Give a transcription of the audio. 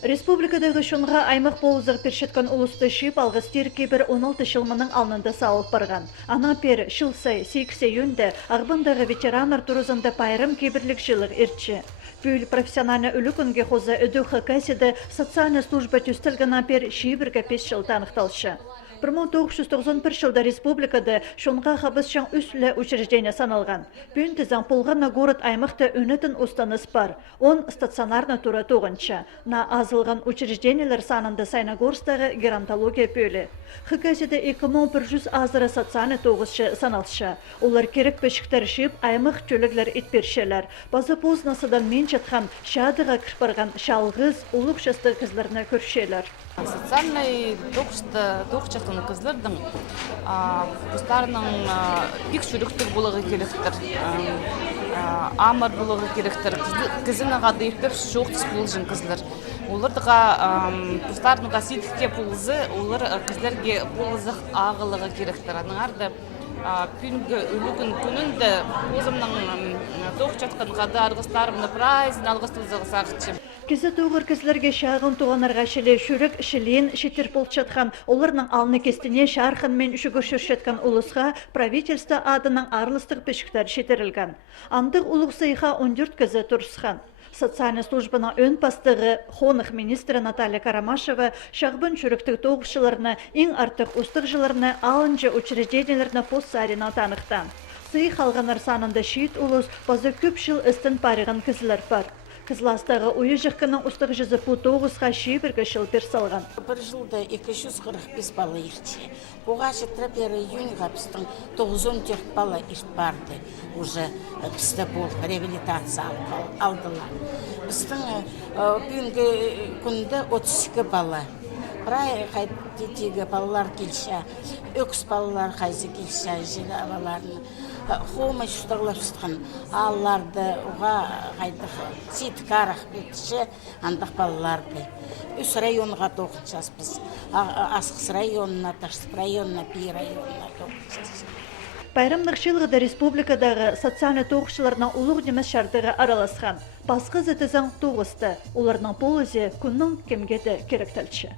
Республикадагы шунға аймақ болызық першеткан улусты шип алғыстер кейбір 16 шылмының алнында сауып барған. Ана пер шылсай, сейксе юнде ағбындағы ветеранар турызында пайрым кейбірлік жылық ерчі. Пүл профессиональны үлікінге қоза өдіқі кәседі социальный служба түстілгіна пер шибіргі 5 жыл танықталшы. 1991 жылда республикада шонға қабысшан үслі учреждения саналған. Пүн тізан полғана город аймақты өнетін устаныс бар. Он стационарны тура тоғынша. На азылған учреждениялар санында Сайнагорстағы геронтология пөлі. Хыкәседі 2100 азыры социальны тоғызшы саналшы. Олар керек пешіктер шип аймақ төліглер етпершелер. Базы познасыдан мен жатқан шадыға кірпарған шалғыз ұлық жасты қызларына көршелер. Социальный тоқчастың қызлардың бұстарының пик жүріктік болығы керектір, амыр болығы керектір, кізін ағады еппеп жоқтыс болжын қызлар. Олардыға бұстарынға сетікке болызы, олар қызлерге болызық ағылығы керектір. Аныңарды күнгі үлігін күнінде өзімнің тоқчатқан қады арғыстарымны прайзын алғыстылзығы сақытшым. Кізі тоғыр кізлерге шағын туғанарға шіле шүрік, шілен, шетер болчатқан, оларның алны кестіне шарқын мен үшігір шүршеткен ұлысға правительство адының арлыстық пешіктер шетерілген. Андық ұлық сайға 14 кізі тұрсқан. Социальный службана өн пастығы хонық министрі Наталья Карамашева шағбын шүріктік тоғышыларына ең артық ұстық жыларына алынжы учрежденияларына постсарина танықтан. Сый қалғанар санында шейт ұлыс базы көп жыл істін париған кізілер бар. Кызластағы ойы жыққының ұстық жүзі пу 9-ға шейбіргі жыл персалған. Бір жылда 245 бала ерте. Бұға жытыры 1 июньға біздің 914 бала ерт барды. Уже бізді бұл реабилитация алдылар. Біздің бүгінгі күнді 32 бала. Бірай қайтетегі балалар келші, өкс балалар қайзы келші, жел абаларын хома шүстіғылар шүстіған алларды ұға қайдық сейтік арақ бетіші андық балалар бей. Үс районға тоқыншас біз. Асқыс районына, Ташсып районына, Пей районына тоқыншас. Байрамдық жылғыда республикадағы социальный тоғышыларына ұлық демес шардығы араласқан. Басқы зәтізің тоғысты. Оларының полызы күннің кемгеді керектелші.